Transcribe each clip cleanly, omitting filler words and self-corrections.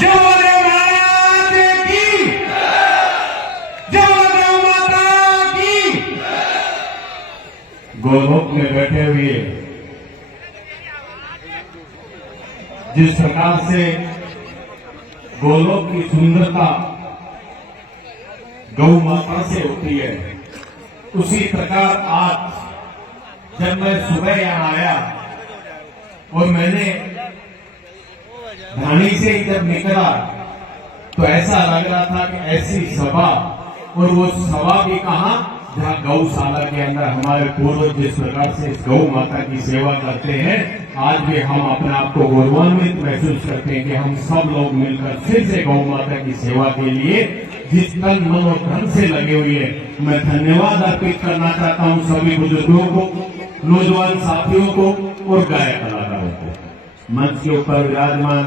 जय बोले महाराज की, जय बोले माता की। गोलोक में बैठे हुए जिस प्रकार से गोलोक की सुंदरता गौ माता से होती है, उसी प्रकार आज जब मैं सुबह यहां आया और मैंने धानी से जब निकला तो ऐसा लग रहा था कि ऐसी सभा, और वो सभा भी कहां, जहां गौशाला के अंदर हमारे पूर्वज जिस प्रकार से इस गौ माता की सेवा करते हैं, आज भी हम अपने आप को गौरवान्वित महसूस करते हैं कि हम सब लोग मिलकर फिर से गौ माता की सेवा के लिए जिस तन मन और धन से लगे हुए हैं। मैं धन्यवाद अर्पित करना चाहता हूं सभी बुजुर्गों को, नौजवान साथियों को और गायक कलाकारों को। मंच के ऊपर विराजमान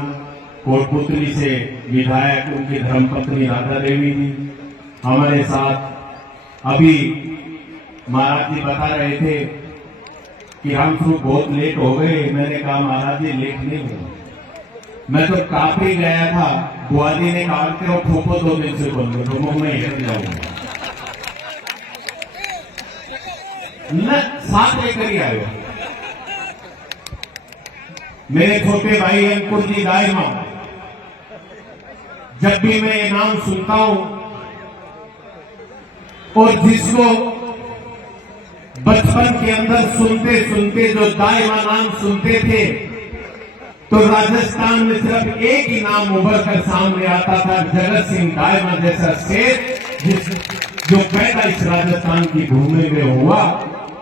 कोटपुतली से विधायक उनकी धर्मपत्नी राधा देवी जी हमारे साथ। अभी महाराज जी बता रहे थे कि हम तो बहुत लेट हो गए। मैंने कहा महाराज जी लेट नहीं हुए, मैं तो काफी गया था। बुआ जी ने कहा कि वो ठोको 2 दिन से बोल दो, तो मुंह में हिट जाऊंगा न, साथ लेकर ही आए। मेरे छोटे भाई अंकुर जी दाइमा, जब भी मैं ये नाम सुनता हूं और जिसको बचपन के अंदर सुनते सुनते जो दाइमा नाम सुनते थे, तो राजस्थान में सिर्फ एक ही नाम उभर कर सामने आता था, जगत सिंह दाइमा जैसा शेर जो पैदा इस राजस्थान की भूमि में हुआ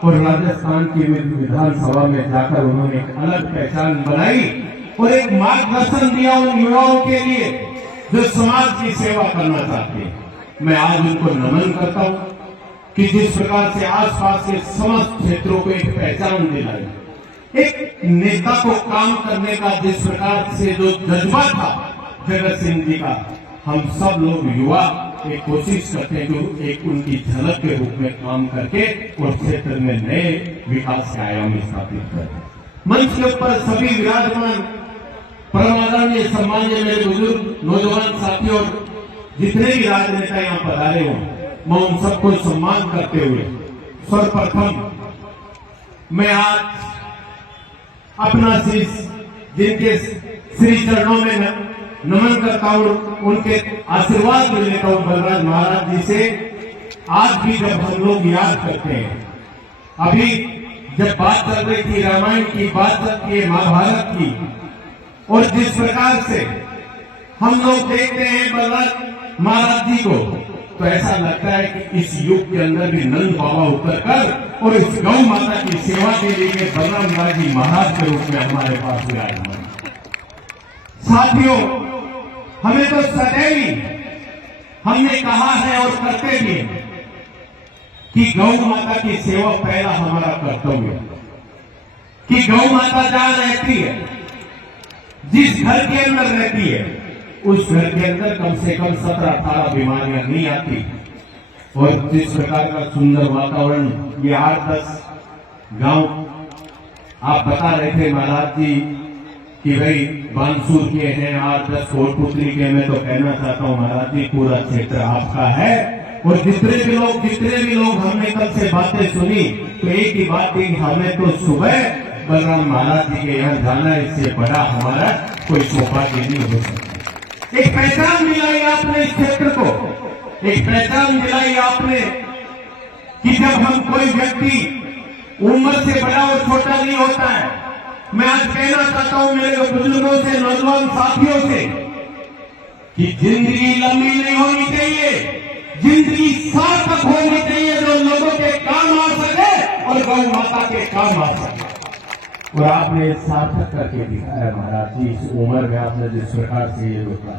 और राजस्थान की विधानसभा में जाकर उन्होंने एक अलग पहचान बनाई और एक मार्गदर्शन दिया उन युवाओं के लिए जो समाज की सेवा करना चाहते हैं। मैं आज उनको नमन करता हूं कि जिस प्रकार से आसपास के समस्त क्षेत्रों को एक पहचान दिलाई, एक नेता को काम करने का जिस प्रकार से जो जज्बा था जगत सिंह जी का, हम सब लोग युवा एक कोशिश करते हैं कि एक उनकी झलक के रूप में काम करके और क्षेत्र में नए विकास के आयाम स्थापित करें। मंच के ऊपर सभी विराजमान परमादरणीय सम्मानीय मेरे बुजुर्ग नौजवान साथियों, जितने भी राजनेता यहाँ पधारे हों, मैं उन सबको सम्मान करते हुए सर्वप्रथम मैं आज अपना शीश जिनके श्री चरणों में नमन करता हूं, उनके आशीर्वाद लेता हूं बलराज महाराज जी से। आज भी जब हम लोग याद करते हैं, अभी जब बात चल रही थी रामायण की, बात चल रही है महाभारत की, और जिस प्रकार से हम लोग देखते हैं बलराज महाराज जी को, तो ऐसा लगता है कि इस युग के अंदर भी नंद बाबा उतर कर और इस गौ माता की सेवा के लिए बलराम जी महाराज के रूप में हमारे पास विराजमान। साथियों, हमें तो सदैव हमने कहा है और करते भी कि गौ माता की सेवा पहला हमारा कर्तव्य है, कि गौ माता जहां रहती है, जिस घर के अंदर रहती है, उस घर के अंदर कम से कम 17-18 बीमारियां नहीं आती। और जिस प्रकार का सुंदर वातावरण ये 8-10 गांव आप बता रहे थे महाराज जी कि भाई बांसुर के हैं, 8-10 कोटपुतली के। मैं तो कहना चाहता हूं महाराज जी, पूरा क्षेत्र आपका है। और जितने भी लोग हमने कल से बातें सुनी, तो एक ही बात थी, हमें तो सुबह बलराम महाराज जी के यहाँ जाना, इससे बड़ा हमारा कोई सौभाग्य नहीं हो सकता। एक पहचान दिलाई आपने इस क्षेत्र को, एक पहचान दिलाई आपने कि जब हम कोई व्यक्ति उम्र से बड़ा और छोटा नहीं होता है। मैं आज कहना चाहता हूं मेरे बुजुर्गों से, नौजवान साथियों से, कि जिंदगी लंबी नहीं होनी चाहिए, जिंदगी सार्थक होनी चाहिए, जो लोगों के काम आ सके और गौ माता के काम आ सके। और आपने सार्थक करके दिखाया महाराज जी, इस उम्र में आपने जिस प्रकार से ये रोका,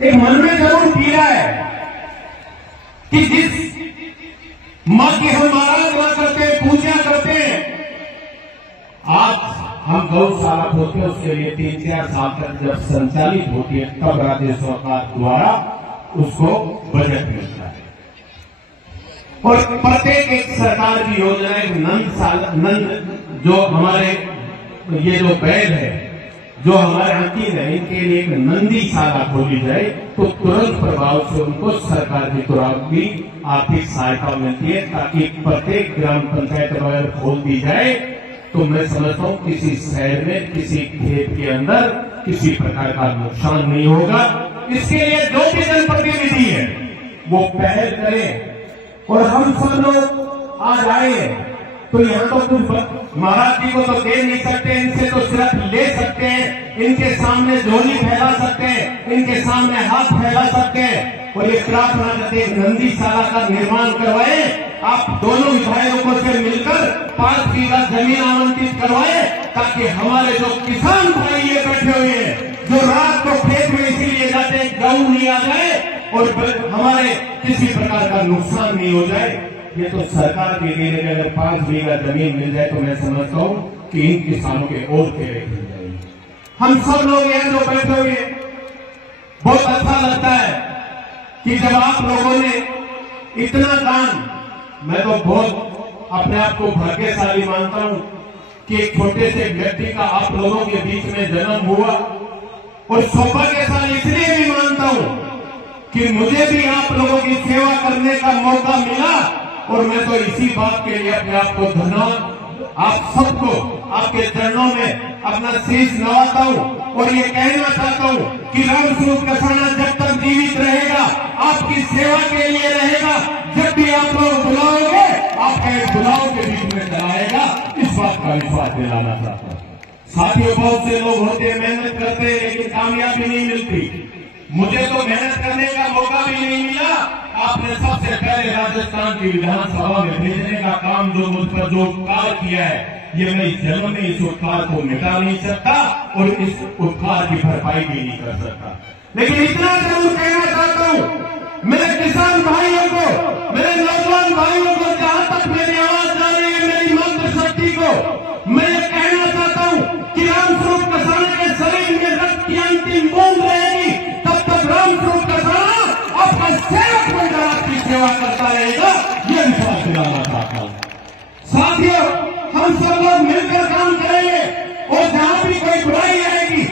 एक मन में जरूर पीड़ा है कि जिस मां की हम आराधना करते, पूजा करते हैं, आज हम गौशाला होते हैं, उसके लिए 3-4 साल तक जब संचालित होती है, तब राज्य सरकार द्वारा उसको बजट मिलता है। और प्रत्येक एक सरकार की योजना, एक नंद जो हमारे ये जो बैल है, जो हमारे अंकित है इनके लिए एक नंदीशाला खोली जाए तो तुरंत प्रभाव से उनको सरकार की तरफ भी आर्थिक सहायता मिलती है, ताकि प्रत्येक ग्राम पंचायत अगर खोल दी जाए तो मैं समझता हूँ किसी शहर में किसी खेत के अंदर किसी प्रकार का नुकसान नहीं होगा। इसके लिए जो भी जनप्रतिनिधि है वो पहल करें और हम सब लोग आज आए तो यहाँ तो कुछ महाराज जी को तो दे नहीं सकते, इनसे तो सिर्फ ले सकते हैं, इनके सामने झोली फैला सकते हैं, इनके सामने हाथ फैला सकते हैं और ये प्रार्थना करते हैं नंदीशाला का निर्माण करवाए। आप दोनों विधायकों से मिलकर 5 बीघा जमीन आवंटित करवाए, ताकि हमारे जो किसान भाई ये बैठे हुए हैं जो रात को खेत में इसीलिए जाते हैं गेहूं नहीं आ जाए और हमारे किसी प्रकार का नुकसान नहीं हो जाए। ये तो सरकार के लिए अगर 5 बीघा जमीन मिल जाए तो मैं समझता हूँ कि इन किसानों के और खेत मिल जाएंगे। हम सब लोग यहाँ जो बैठे हुए बहुत अच्छा लगता है कि जब आप लोगों ने इतना दान, मैं तो बहुत अपने आप को भाग्यशाली मानता हूँ कि एक छोटे से व्यक्ति का आप लोगों के बीच में जन्म हुआ और सौभाग्यशाली इसलिए भी मानता हूँ कि मुझे भी आप लोगों की सेवा करने का मौका मिला और मैं तो इसी बात के लिए अपने आप को धन्यवाद आप सबको आपके चरणों में अपना शीश नवाता हूँ और ये कहना चाहता हूँ कि रामस्वरूप कसाना जब तक जीवित रहेगा आपकी सेवा के लिए रहेगा। जब भी आप लोग बुलाओगे आपके बुलाओ के बीच में चलाएगा, इस बात का विश्वास दिलाना चाहता हूँ। साथियों, बहुत से लोग होते हैं मेहनत करते हैं लेकिन कामयाबी नहीं मिलती। मुझे तो मेहनत करने का मौका भी नहीं मिला। आपने सबसे पहले राजस्थान की विधानसभा में भेजने का काम जो मुझ पर जो उपकार किया है, ये मैं इस जन्म में इस उपकार को मिटा नहीं सकता और इस उपकार की भरपाई भी नहीं कर सकता। लेकिन इतना जरूर कहना चाहता हूँ मेरे किसान भाइयों को, मेरे नौजवान भाइयों को, जहां तक मेरी आवाज जा रही है, मेरी मंत्र शक्ति को, मैं कहना चाहता हूँ कि रामस्वरूप कसाना के शरीर में रक्त की अंतिम बूंद रहेगी, तब तक रामस्वरूप कसाना अपना सेवक बनकर आपकी सेवा करता रहेगा। ये विश्वास दिलाना चाहता हूँ। साथियों, हम सब लोग मिलकर काम करेंगे और जहां भी कोई बुराई आएगी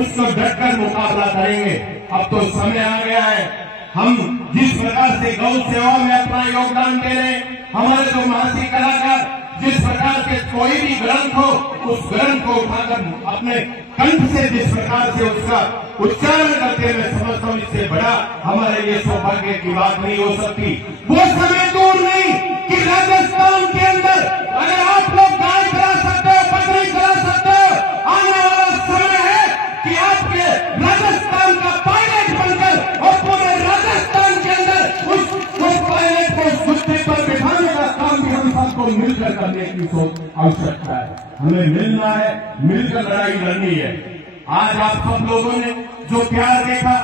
उसको डटकर मुकाबला करेंगे। अब तो समय आ गया है, हम जिस प्रकार से गौ सेवा में अपना योगदान दे रहे हैं, हमारे जो महासी कलाकार जिस प्रकार से कोई भी ग्रंथ हो उस ग्रंथ को उठाकर अपने कंठ से जिस प्रकार से उसका उच्चारण करते, मैं समझता हूँ इससे बड़ा हमारे लिए सौभाग्य की बात नहीं हो सकती। वो समय दूर नहीं कि राजस्थान के अंदर अगर आप लोग गाय करा सकते हो, बकरी करा सकते हो, आने वाला समय है कि आपके राजस्थान का पायलट बनकर और पूरे राजस्थान के अंदर उस पायलट को उस कुत्ते पर बिठाने का काम भी हम सबको मिलकर करने की आवश्यकता है। हमें मिलना है, मिलकर लड़ाई लड़नी है। आज आप सब लोगों ने जो प्यार देखा,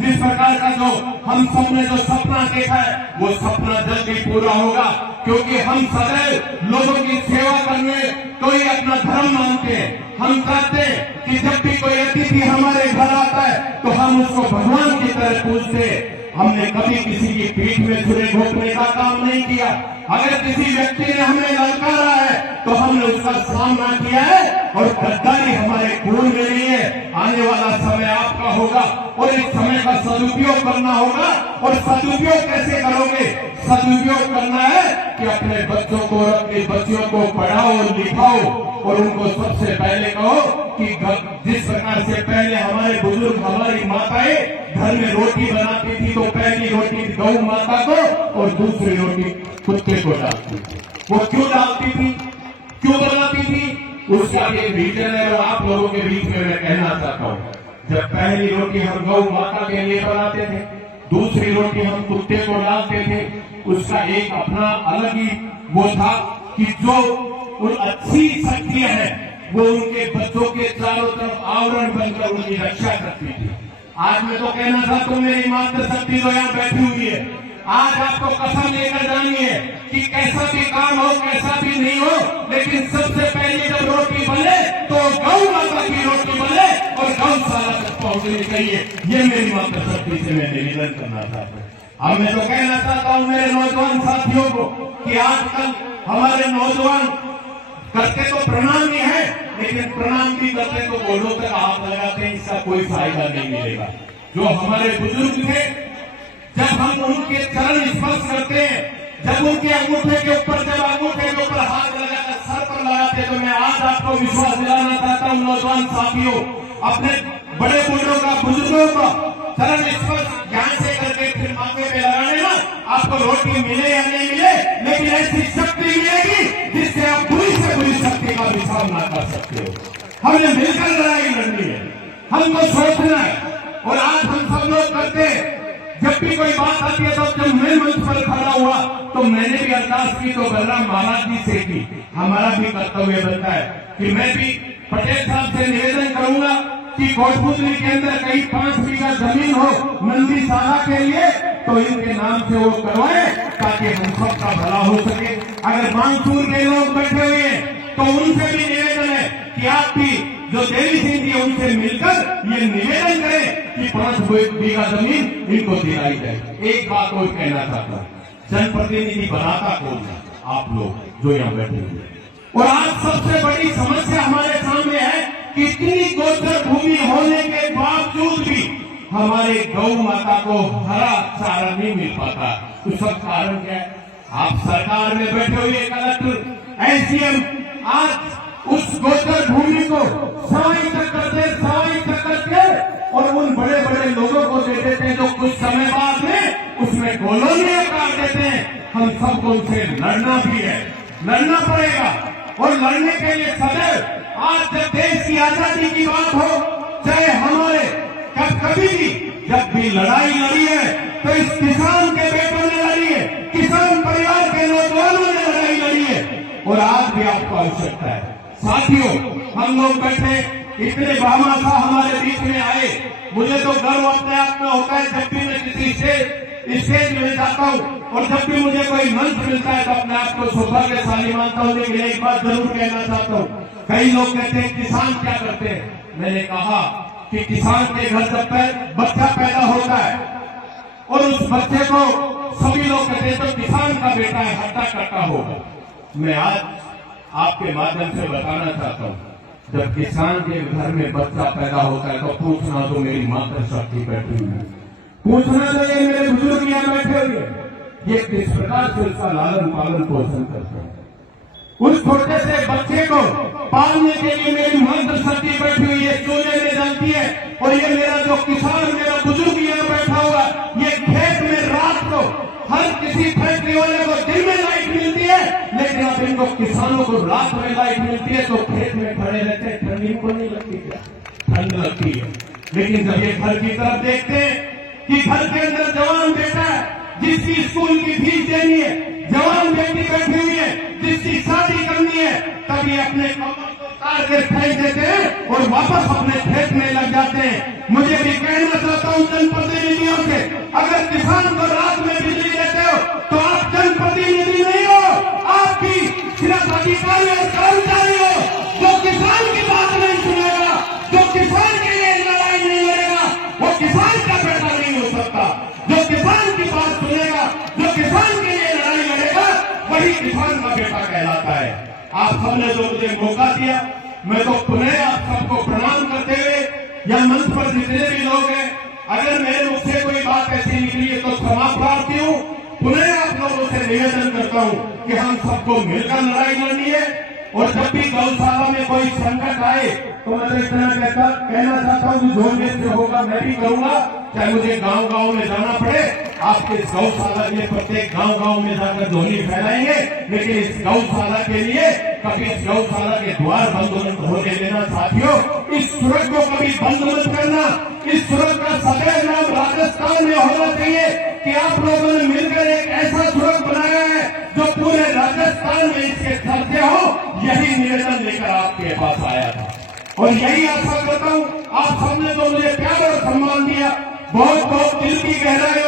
जिस प्रकार का जो हम सब ने जो सपना देखा है, वो सपना जल्दी पूरा होगा, क्योंकि हम सदैव लोगों की सेवा करने को ही अपना धर्म मानते हैं। हम चाहते हैं कि जब भी कोई अतिथि हमारे घर आता है तो हम उसको भगवान की तरह पूजते हैं। हमने कभी किसी की पीठ में छुरे घोंपने का काम नहीं किया। अगर किसी व्यक्ति ने हमें ललकारा है तो हमने उसका सामना किया है और गद्दारी हमारे खून में नहीं है। आने वाला समय आपका होगा और इस समय का सदुपयोग करना होगा। और सदुपयोग कैसे करोगे? सदुपयोग करना है कि अपने बच्चों को और अपनी बच्चियों को पढ़ाओ और लिखाओ और उनको सबसे पहले कहो कि जिस प्रकार से पहले हमारे बुजुर्ग, हमारी माताएं घर में रोटी बनाती थी तो पहली रोटी गौ माता को और दूसरी रोटी कुत्ते को डालती थी। वो क्यों डालती थी, क्यों बनाती थी, उसका एक रीजन है और आप लोगों के बीच में मैं कहना चाहता हूँ। जब पहली रोटी हम गौ माता के लिए बनाते थे, दूसरी रोटी हम कुत्ते को डालते थे, उसका एक अपना अलग ही वो था कि जो उन अच्छी शक्तियां हैं वो उनके बच्चों के चारों तरफ आवरण बनकर उनकी रक्षा करती थी। आज मैं तो कहना चाहता हूँ मेरी मातृ शक्ति जो यहाँ बैठी हुई है, आज आपको कसम लेकर जानी है कि कैसा भी काम हो, कैसा भी नहीं हो, लेकिन सबसे पहले जब रोटी बने तो गौ माता की रोटी बने और गौशाला तक पहुंचनी चाहिए। ये मेरी मातृ शक्ति से मैं निवेदन करना चाहता हूँ। अब मैं तो कहना चाहता हूँ मेरे नौजवान साथियों को कि आजकल हमारे नौजवान करते तो प्रणाम ही है, लेकिन प्रणाम भी करते तो गोड़ों तक हाथ लगाते हैं, इसका कोई फायदा नहीं मिलेगा। जो हमारे बुजुर्ग थे, जब हम उनके चरण स्पर्श करते हैं, जब उनके अंगूठे के ऊपर हाथ लगाकर सर पर लगाते, तो मैं आज आपको विश्वास दिलाना चाहता हूं नौजवान साथियों, अपने बड़े बुजुर्गों का चरण स्पर्श ध्यान से करके फिर माथे पे लगाने ना, आपको रोटी मिले या नहीं मिले, लेकिन ऐसी शक्ति मिलेगी जिससे आप बुरी से बुरी शक्ति का भी सामना कर सकते हो। हमें मिलकर लड़ाई लड़नी है, हमको सोचना है, और आज हम सब लोग करते हैं। जब भी कोई बात आती है, तो जब मैं मंच पर खड़ा हुआ तो मैंने भी अरदास की, तो बलराम महाराज जी से की। हमारा भी कर्तव्य बनता है कि मैं भी पटेल साहब से निवेदन करूंगा कि कोटपुतली के अंदर कहीं 5 बीघा जमीन हो नंदीशाला के लिए, तो इनके नाम से वो करवाए, ताकि हम सबका भला हो सके। अगर मानसूर के लोग बैठे हुए हैं, तो उनसे भी निवेदन है कि आप भी जो देवी सिंह जी उनसे मिलकर ये निवेदन करें कि 5 बीघा जमीन इनको दिलाई जाए। एक बात और कहना चाहता हूँ, जनप्रतिनिधि बनाता कौन है? आप लोग जो यहाँ बैठे हुए, और आज सबसे बड़ी समस्या हमारे सामने है कि इतनी गोचर भूमि होने के बावजूद भी हमारे गौ माता को हरा चारा नहीं मिल पाता। तो सब कारण क्या है? आप सरकार में बैठे हुए कलेक्टर, एसडीएम आज उस गोचर भूमि को सवाई चक्कर के और उन बड़े बड़े लोगों को दे देते हैं, जो कुछ समय बाद में उसमें कॉलोनियां काट देते हैं। हम सबको उनसे लड़ना भी है, लड़ना पड़ेगा, और लड़ने के लिए सदैव, आज जब देश की आजादी की बात हो, चाहे हमारे कभी भी जब भी लड़ाई लड़ी है, तो इस किसान के बेटों ने लड़ी है, किसान परिवार के नौजवानों ने लड़ाई लड़ी है, और आज भी आपको आवश्यकता है। साथियों, हम लोग बैठे इतने बामाशा हमारे बीच में आए, मुझे तो गर्व अपने आप में होता है जब भी मैं किसी स्टेज में जाता हूँ, और जब भी मुझे कोई मंच मिलता है, तो अपने आप को सौभाग्यशाली मानता हूँ। लेकिन एक बात जरूर कहना चाहता हूँ, कई लोग कहते हैं किसान क्या करते हैं। मैंने कहा कि किसान के घर जब बच्चा पैदा होता है, और उस बच्चे को सभी लोग कहते हैं तो किसान का बेटा है, हट्टा कट्टा होगा। मैं आज आपके माध्यम से बताना चाहता हूँ, जब किसान के घर में बच्चा पैदा होता है, तो पूछना तो मेरी मातृशक्ति बैठी हुई है, पूछना चाहिए मेरे बुजुर्ग यहाँ बैठे हुए, ये किस प्रकार से उसका लालन पालन पोषण करते हैं। उस छोटे से बच्चे को पालने के लिए मेरी मातृशक्ति बैठी हुई है, चूल्हे में जलती है, और ये मेरा जो किसान, मेरा बुजुर्ग यहाँ बैठा हुआ, ये खेत में रात को, हर किसी फैक्ट्री वाले को दिन में लाइट मिलती है, लेकिन अब इनको किसानों को रात में लाइट मिलती है, तो खेत में खड़े रहते हैं। ठंडी को नहीं लगती क्या? ठंड लगती है। लेकिन जब ये घर की तरफ देखते हैं कि घर के अंदर जवान बेटा है, जिसकी स्कूल की फीस देनी है, जवान बेटी बैठी हुई है, जिसकी शादी करनी है, तब ये अपने कमर को उतार के फेंक देते हैं और वापस अपने खेत में लग जाते हैं। मुझे भी कहना चाहता हूँ जनप्रतिनिधियों से, अगर किसान को रात में बिजली देते हो, तो आप जनप्रतिनिधि नहीं हो, आपकी सिर्फ अधिकारी और कर्मचारी हो। जो किसान की बात नहीं सुनेगा, जो किसान के लिए लड़ाई नहीं लड़ेगा, वो किसान का बेटा नहीं हो सकता। जो किसान की बात सुनेगा, जो किसान के लिए लड़ाई लड़ेगा, वही किसान का बेटा कहलाता है। आप सबने जो मुझे मौका दिया, मैं तो पुनः आप सबको प्रणाम करते हुए, या मंच पर जितने भी लोग हैं, अगर मेरे मुख से कोई बात ऐसी निकली है तो क्षमा प्रार्थी हूँ। पुनः आप लोगों से निवेदन करता हूँ कि हम सबको मिलकर लड़ाई लड़नी है, और जब भी गौशाला में कोई संकट आए, तो मैं तो इतना कहना चाहता हूँ कि जो मेरे से होगा मैं भी करूंगा, चाहे मुझे गांव गांव में जाना पड़े। आपके इस गौशाला के लिए प्रत्येक गांव गांव में जाकर ध्वनि फैलाएंगे, लेकिन इस गौशाला के लिए कभी इस गौशाला के द्वार बंद मत होने देना। साथियों, इस सूरज को कभी बंद मत करना। इस सूरज का सदैव नाम राजस्थान में होना चाहिए कि आप लोगों ने मिलकर एक ऐसा सूरज बनाया है जो पूरे राजस्थान में इसके चर्चे हो। यही निवेदन लेकर आपके पास आया था, और यही आशा करता हूँ आप सबने तो मुझे प्यार और सम्मान दिया। बहुत बहुत दिल की गहराई